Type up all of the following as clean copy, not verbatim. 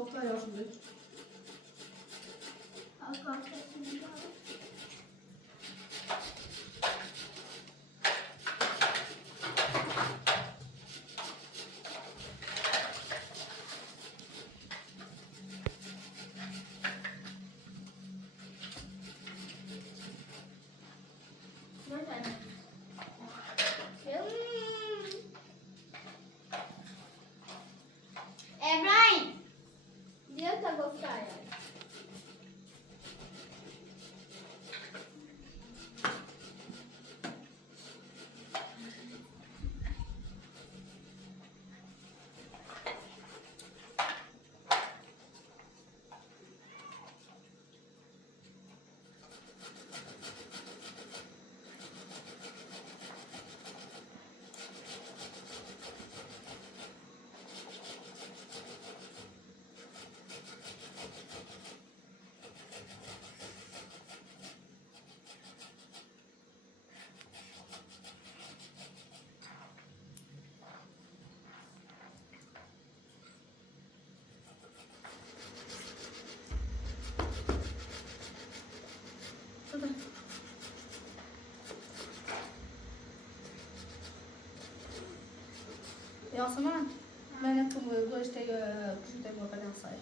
گفتن یا شده ابراهیم بیا تا گفته آید Yasemin, ben tu gosto de boca de açaí.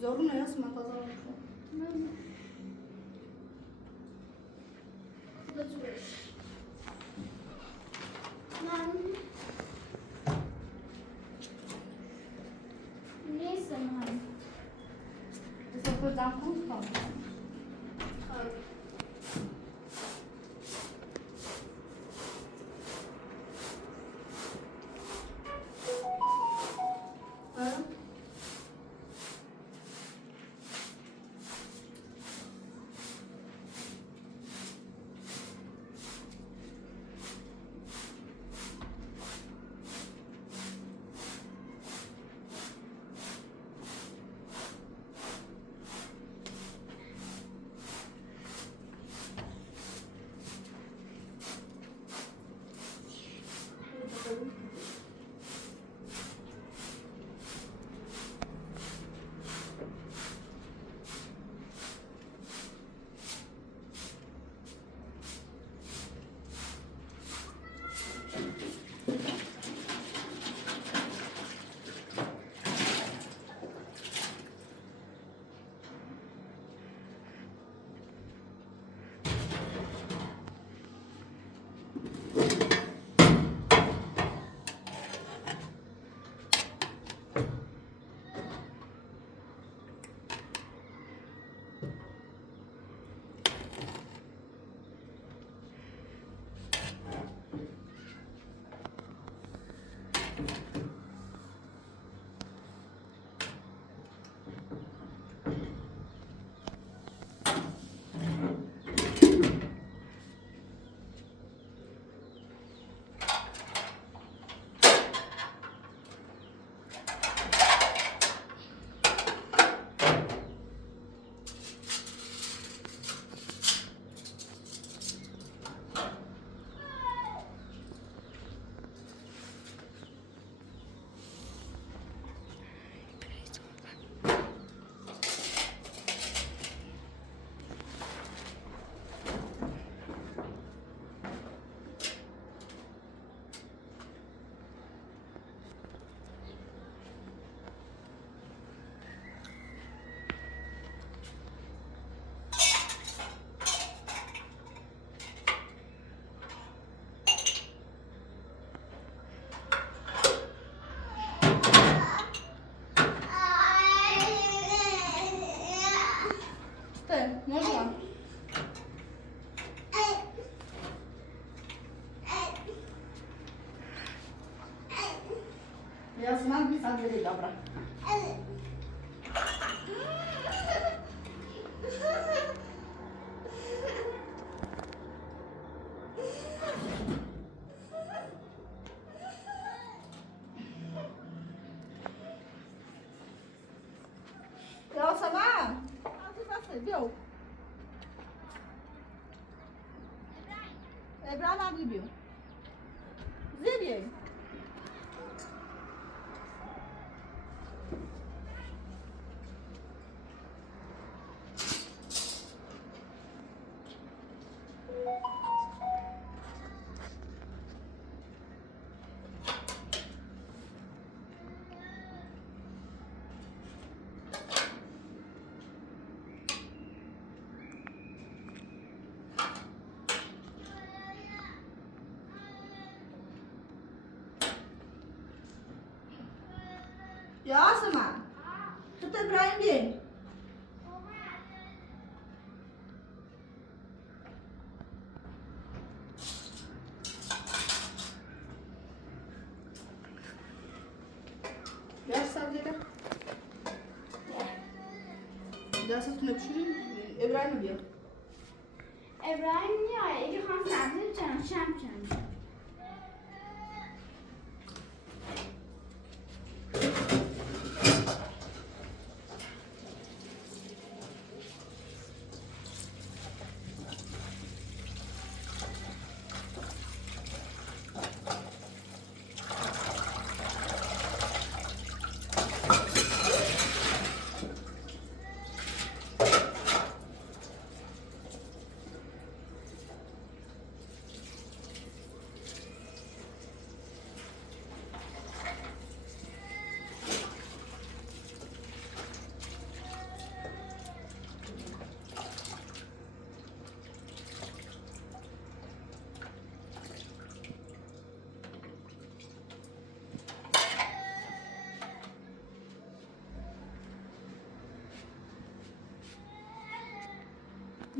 زارو نیاز من تازه بسه خود دم کن کن Можно? Ja sam bi sad vidi dobro. Ja sama. A ty zase, wziął. Ebrana wybił. Wybieg. Ya Asma. Kita Ibrahim bin. دستتون بشوریم ابراهیم بیا ابراهیم میاد اگه خواهم سبزی چند چند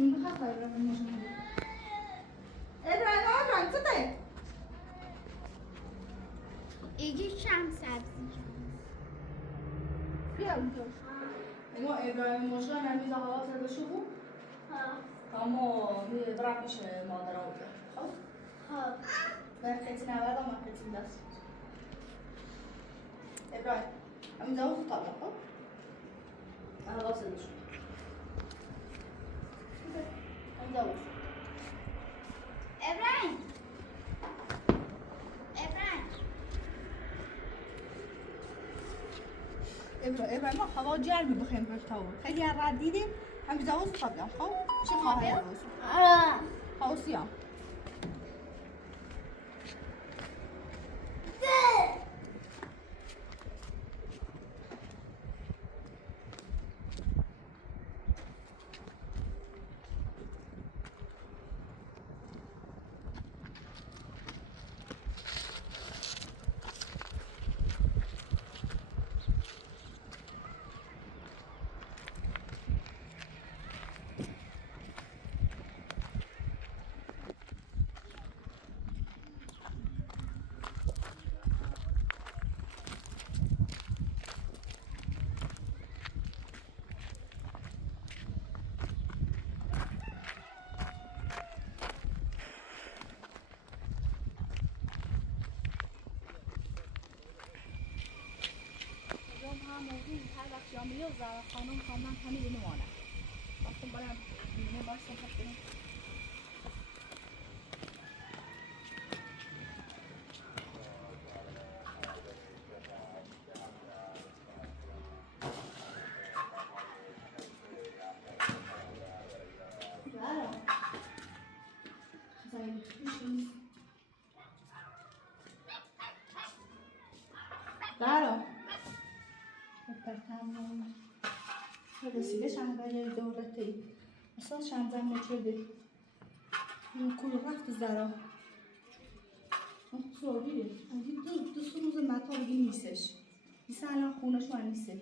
من بخواه ابراهیم مجموعی ابراهیم چطه؟ ایگه چند سبزی بیا اونجا اما ابراهیم مجموعی نمیزه هوا زده شو بود؟ اما برای پیش مادر ها بگه خب؟ من خیلی نوردم من خیلی دست ابراهیم نمیزه هوا زده خب؟ من هوا زده شو نمیزه هوا ابراهیم ابراهیم ما هوا جرمی بخیم پر تاور خیلی رد دیدیم هم بیزاوز خواهیم خب؟ چه خواهی روز؟ خواهی هم هر وقت جامعه و زهرا خانم کاملا همه نمانه وقتی برم بیمه باش صحبت کنم زهرا خزایی خوشی زهرا تمام رسیده شهرهای دولتی اساس شمزن شده این کل رفت زرا سوریه اگه دو سه روز متا بگی نیستش نیسته الان خونه شما نیسته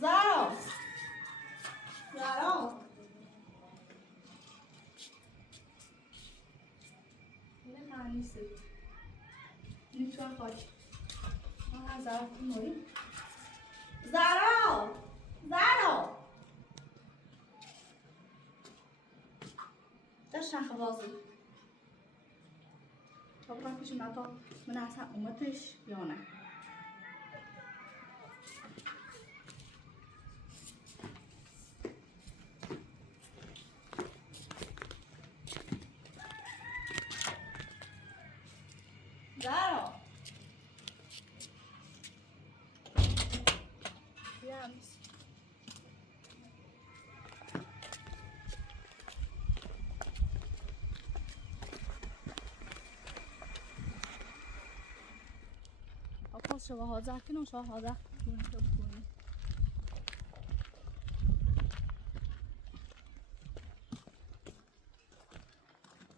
زرا زرا نه نیسته نمیتونم خواهی زرا کنوری زرا زرا داشتن خوازی تا برم پیش متا من اصلا اومدش یا نه زرا Yalnız. Apos şahaza kinun şahaza.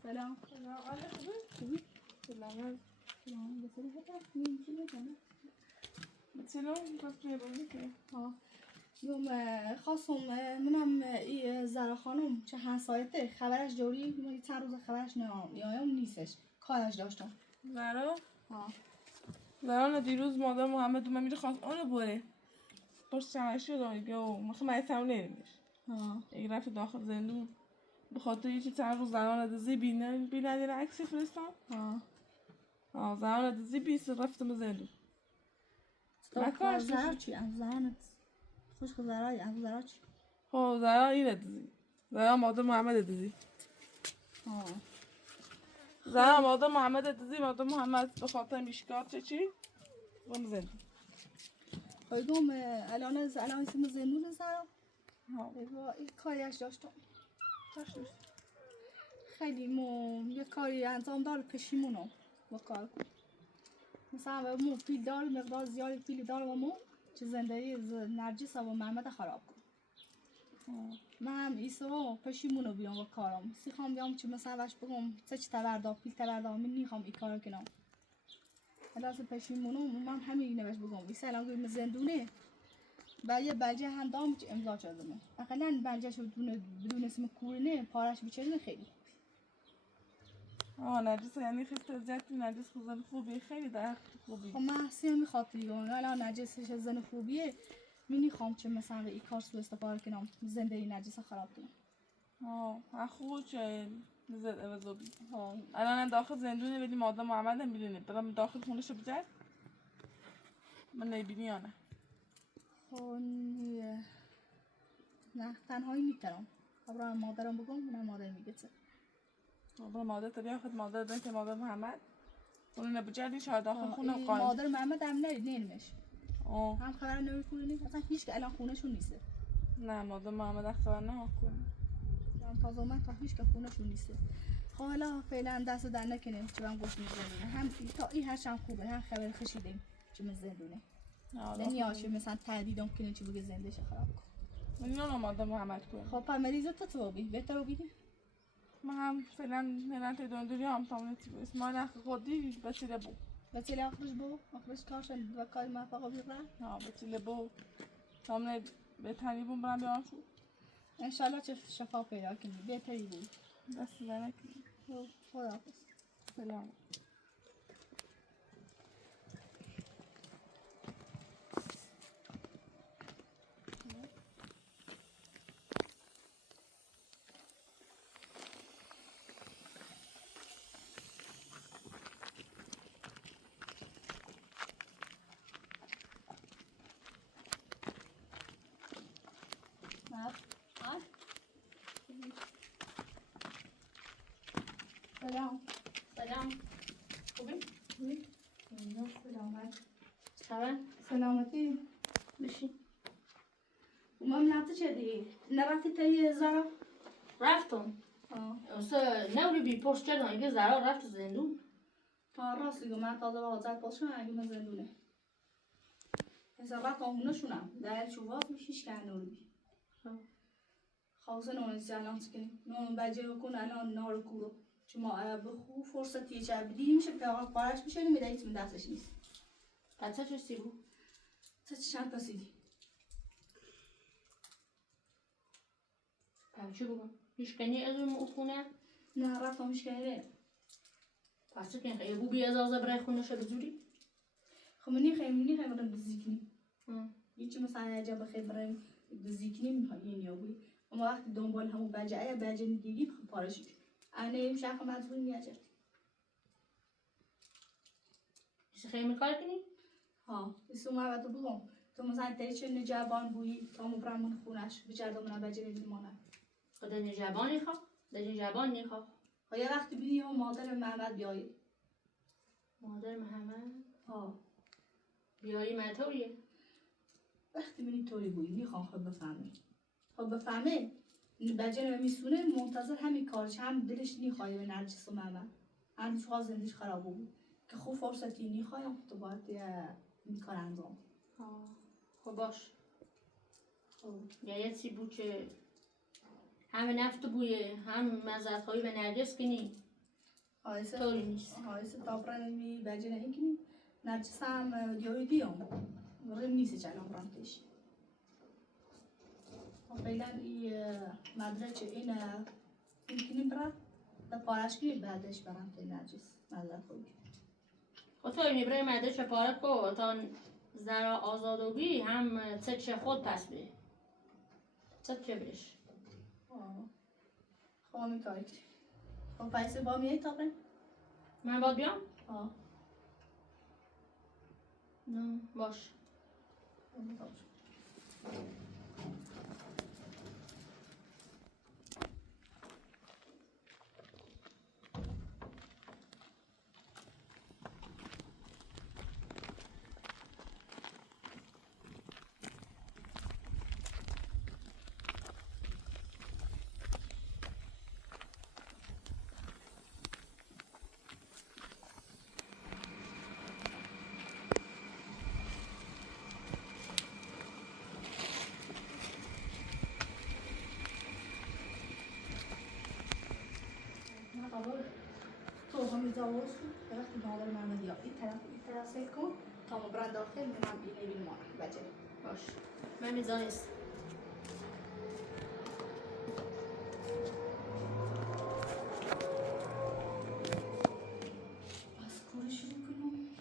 Selam. Selam. Aleyküm. Selam. Selam. Mesela hep mümkün mü canım? Selam, بس می‌بینی که یوم خواستم منم ای زهرا خانم چه همسایته خبرش جوری من چند روز خبرش نیام نیستش کارش داشتم زهرا ها زمان دیروز مادر محمد اومد میره خواست اونو بره باش چمشی رو دیگه و مثلا من تمام نمیش اگه رفت داخل زندون به خاطر یه چیز چند روز زنان دزی بینن عکس فرستم زنان دزی بیست رفتم زندون مکاش زرا چی؟ از زنانت خوش گذرایی از زرا چی؟ خب زرا اینه دزی زرا مادر محمد دزی زرا مادر محمد دزی مادر محمد به خاطر میشکار چی؟ برم زندون خواهیدم الان اسم زندون زرا این کاریش داشتم خیلی یه کاری انجام دار پشیمونم با کار کن مثلا مو پیل دار مقدار زیادی پیل دار و مو چه زندگی نرجس و محمد خراب کن من هم ایسا پشیمونو بیام با کارم سیخوام بیام چه مثلا وش بگم چه تبردا پیل تبردا من نیخوام این کارو کنم حالا پشیمونو من همین نوش بگم ایسا الان گویم زندونه و یه بلجه هم دام چه امضا شدم اقلا بلجه شو بدون اسم کورنه پارش بیچاره خیلی نرجس یعنی خیلی زیادی نرجس زن خوبیه خیلی در خوبی خب من حسیم میخواد دیگه الان نرجسش زن خوبیه مینی خوام چه مثلا به این کار سو استفاده کنم زندگی نرجس خراب کنم خوب چه نزد اوزوبی الان داخل زندونه ولی مادر محمد هم میبینه برام داخل خونش بجد من نمیبینی یا نه نه تنهایی میترم برای مادرم بگم من مادر میگه چه برای مادر تبیا خود مادر دن که مادر محمد اون نبجدی شاید داخل خونه قایم مادر محمد هم نمیش هم خبر نمیکنی اصلا هیچ که الان خونهشون نیسته نه مادر محمد اخبار نه کنه تازه من تا هیچ که خونهشون نیسته خب حالا فعلا دست در نکنیم چه من گفت میزنونه هم تا این هرشم خوبه هم خبر خشیدیم چه من زندونه نمیاشه مثلا تهدیدم کنه چه بگه زنده شه خراب کن نه مادر محمد کنه خب پا مریض تو بی بهتر رو بیدی من هم فعلا ملت دنیا هم تامنتی بود اسمای نخ خودی بسیله بو بسیله آخرش کارشن و کاری موفقا بیرن بسیله بو تامنه بهتری بون برم بیان شد انشالله چه شفا پیدا کنی بهتری بود دست نکنی خدا حافظ سلام سلام خوبی؟ سلامت خبر؟ سلامتی بشین ممنعت چه دیگه؟ نرفتی تایی زارا؟ رفتم نوری بی پشت کردم اگه زرا رفت زندون راست دیگه من تازه با حاضر پاس شدم اگه من زندونه حسابت آمونه شونم در شواز میشیش که نوری بی خواسته نونه سیالان سکنی نون بجه بکن الان نار کورو چون بخو فرصتی چه بدی میشه پیاقا پارش میشه میده ایت من دستش نیست بچه چه سی بود؟ چه چند کسی دی؟ چه بگم؟ هیچ کنی از اون خونه؟ نه رفتم هیچ کنی نه پس چه کنی خیلی بوبی از آزه برای خونه شد زوری؟ خب منی خیلی برم بزیکنی هیچی مثلا عجب خیلی برای بزیکنی میخوایی یا بوی اما وقتی دنبال همون بجه میگیری پارشی اینه این شخص مجبور میاجرد چه خیلی میکار کنی؟ اسو ما تو بگم تو مثلا تریچه نجابان بویی تا مبرم من خونش بچرده من بجه نمیمانه خدا نجابانی خواه؟ نجابان نیخواه ها یه وقتی بینی هم مادر محمد بیایی مادر محمد؟ بیایی مطوریه؟ وقتی بینی طوری بویی میخوام خود بفهمی خود بفهمی بجه نمیسونه منتظر همین کارش هم دلش نیخواه به نرجس و محمد هم چقدر زندگیش خراب بود که خوب فرصتی نیخوایم تو باید این کار انجام خب باش یا یه چی بود که همه نفت بویه هم مزد هایی به نرجس کنی طوری نیست هایسه تابرن می بجه نه اینکنی نرجس هم دیوی بیام رم نیست چه الان برامتش فعلا این مدرسه این کنیم برا تا پارش کنیم بعدش برامت نرجس مزد خوبی و تو این برای مده چپاره کو تا زرا آزادو بی هم چه خود پس بی چه بریش خب همین کاری کنیم. خب پیسه با میای تاقیم؟ من باید بیام؟ آه نه باش تو همین زاویه وقتی مادر من میاد این طرف سیل کن تا ما برای داخل منم این ما بچه باش من میزانست بس کار شروع کنم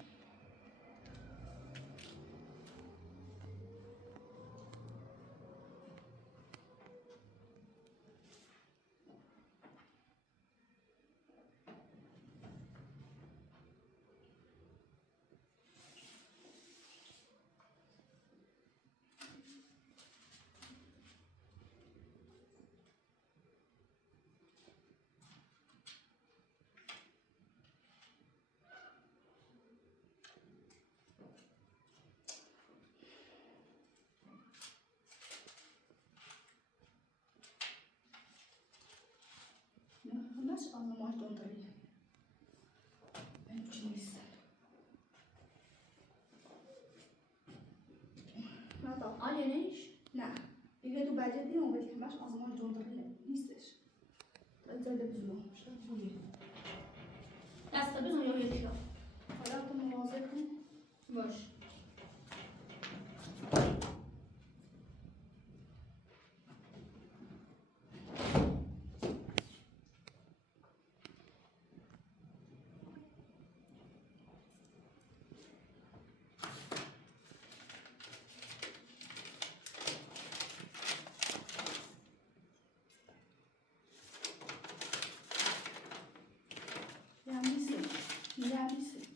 همش آزمایش دندریه این چی نیست آلی نیش؟ نه دیگه تو بجه دیم ولی همش آزمایش دندریه نیستش زده بزنم شد بویه دسته بزن یا یکی حالا تو مواظب کن باش Yabisi.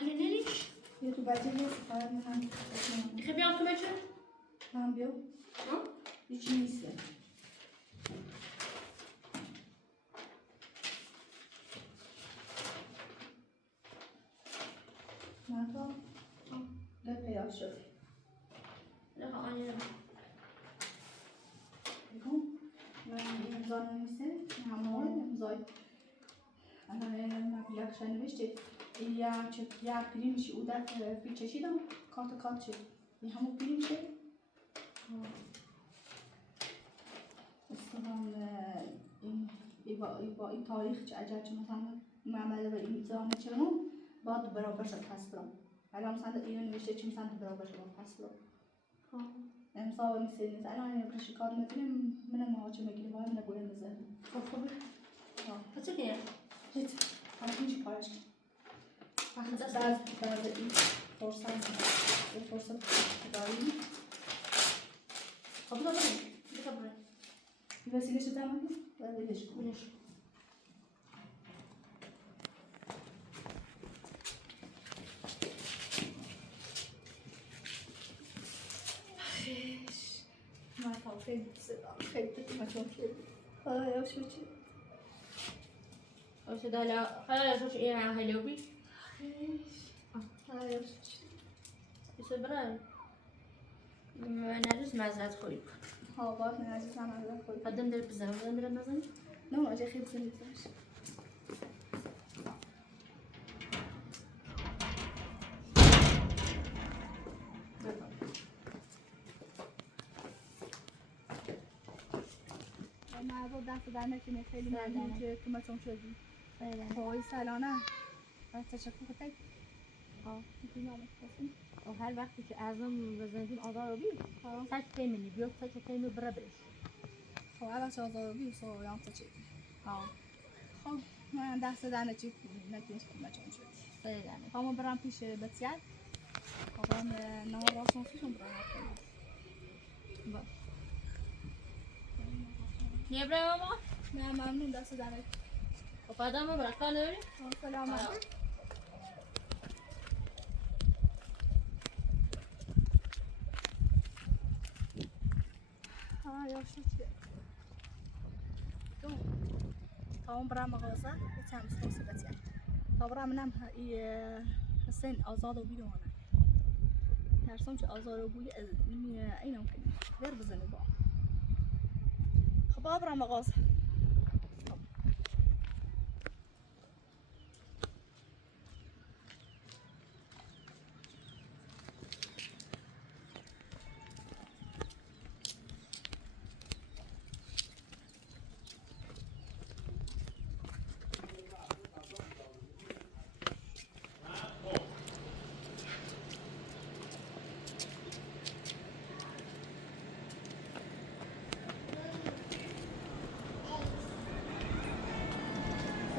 آلی نیش؟ یه تو بچه نیست فقط من دیگه بیام تو بچه؟ هم بیو هیچی نیست نه تو ده پیدا شد نه آلی نه بکن من این امضا نمیسه همه امضای انا بلکش نوشته یا چه یا پریمش او در فی چشیدم کات شد این همون پریمشه استفان با این تاریخ چه اجازه چه مثلا معامله و این زمان چرا بعد برابر شد پسلم الان مثلا اینو نوشته چه مثلا برابر شد پسلم امضا و مثل نیست الان این کشی کار میکنیم من ما چه میگیریم وای من بوده میزنم خوبه پس چه هیچ حالا اینجی کارش بعد این فرصت داریم خب بذار این وسیله شده من باید بگش کنش خدایا شو چی؟ باشه دالا خیلی شوش این هلو بی خدایا شو چی؟ بسه برای نرس مزرعت خوری کن ها باید نجس هم از خود. قدم در بزنم قدم در نزنی نه اجا خیلی زنی باش. مرد دست در نکنه خیلی ممنون که کمکم شدی. خواهی سلامه. تشکر کردی. میتونم و هر وقتی که ازم بزنیم آزار بی تک تیمنی بیاد تک تیمی برا برش خب اول چه آزار بی سو یام چی؟ خب من دست در نکنه کمکم شدی. خیلی خب برام پیش بسیار. خب من نهار راستم فیشم برام کنم. باش. یه برای ماما؟ نه ممنون دست در نکنه. خب آدم برای کار نداری؟ سلامت. یا شو چیه؟ تمام برام مغازه یتم سوسی بتیار. تا برام نم حسین آزاد و بیرونه. ترسم که آزاد و بوی اینم کنی. بیر بزنی با. خب برام مغازه.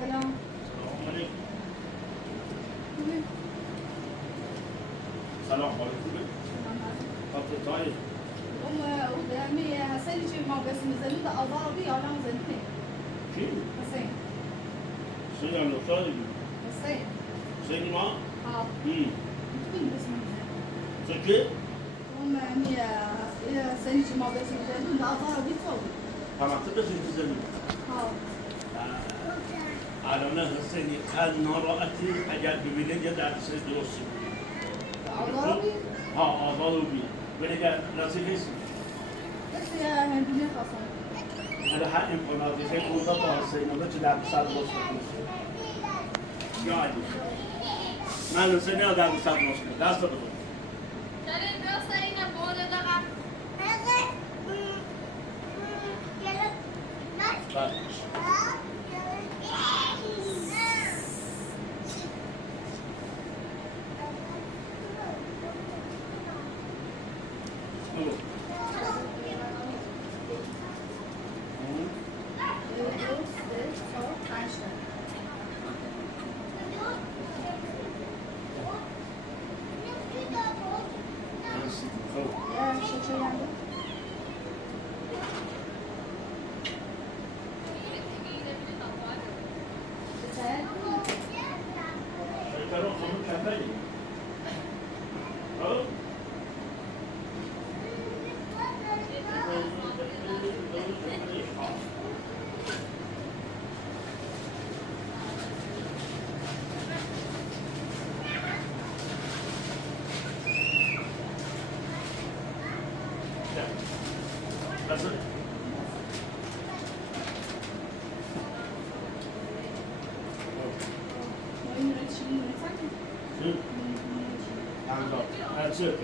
سلام. سلام علیکم. خاطر طيب. ودامي حسين شي ما بس مزني ده أضار بي ولا مزني. كيف؟ حسين. سيد عبد الخالق. حسين. سيد ما؟ مين بس مزني؟ سكت؟ يعني حسين شي ما بس مزني ده أضار بي فوق. أنا أعتقد إن تزني. أنا حسين كان نرأتي حاجات ببلاد يدعى سيد وصي. أضار بي؟ أضاروا بي. ولقى نصيحة. بس يا هندي خاصة. هذا حق إمكاناتي في قوة حسين ما تدعى بسال وصي. قاعد. ما نسينا دعى بسال وصي. لا أستطيع. That's it. That's it.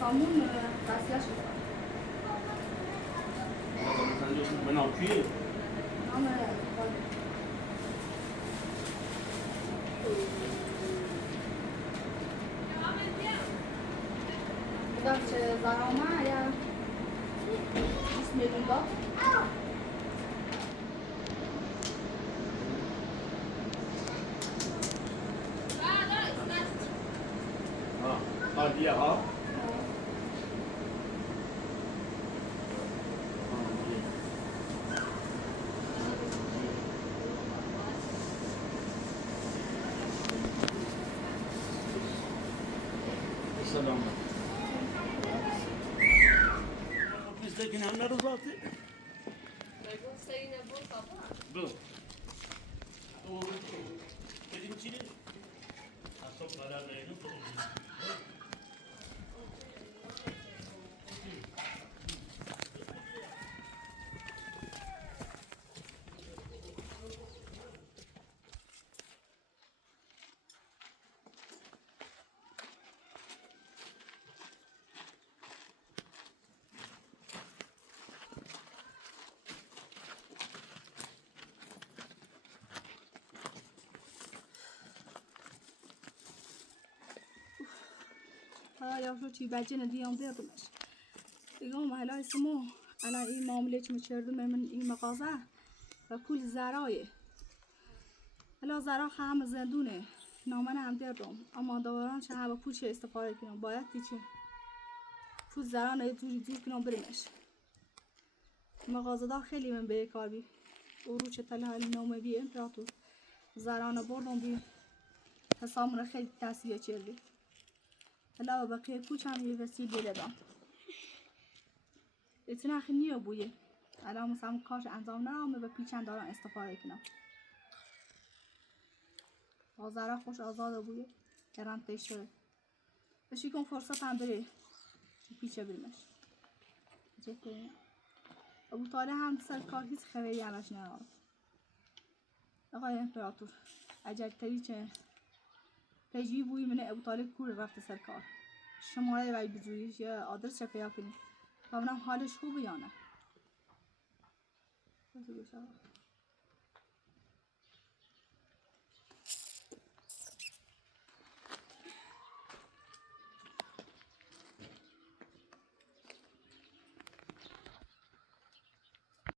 سامون دستیاش بود. مثلا من آکیه نام چه زنامه یا اسم میلیون قاضیه ها سلام Bizde günahları zaten. Bu. O birincili asıl karar verin. یا چی بچه ندیام بیادمش. دیگه محله اسمو الان این معامله چی می‌کردم من این مغازه و پول زرایه. حالا زرا هم زندونه. نامنه هم دیدم اما دوران چه هم پول چه استفاده کنم باید دیگه پول زرا نه جوری کنم بریمش. مغازه دار خیلی من به کار بی. او رو چه تله حال نامه بی امپراتور زرانه بردم بی حسامون خیلی تاثیر چیزی. حالا بقیه کوچ هم یه وسیله دادم. اتنا خنیه بویه. الان مثلا کارش انجام ندارم به پیچن دارم استفاده کنم. آزاره خوش آزاد بویه. کران تیشه. بشی کن فرصت هم بره. پیچه بریمش. جفته. ابو طالع هم سر کار هیچ خبری ازش ندارم. آقای امپراتور اجل تری چه پیجی بوی من ابو طالع کور رفته سر کار. شماره وای بزویش یا آدرس چه پیدا کنی. ببینم حالش خوبه یا نه.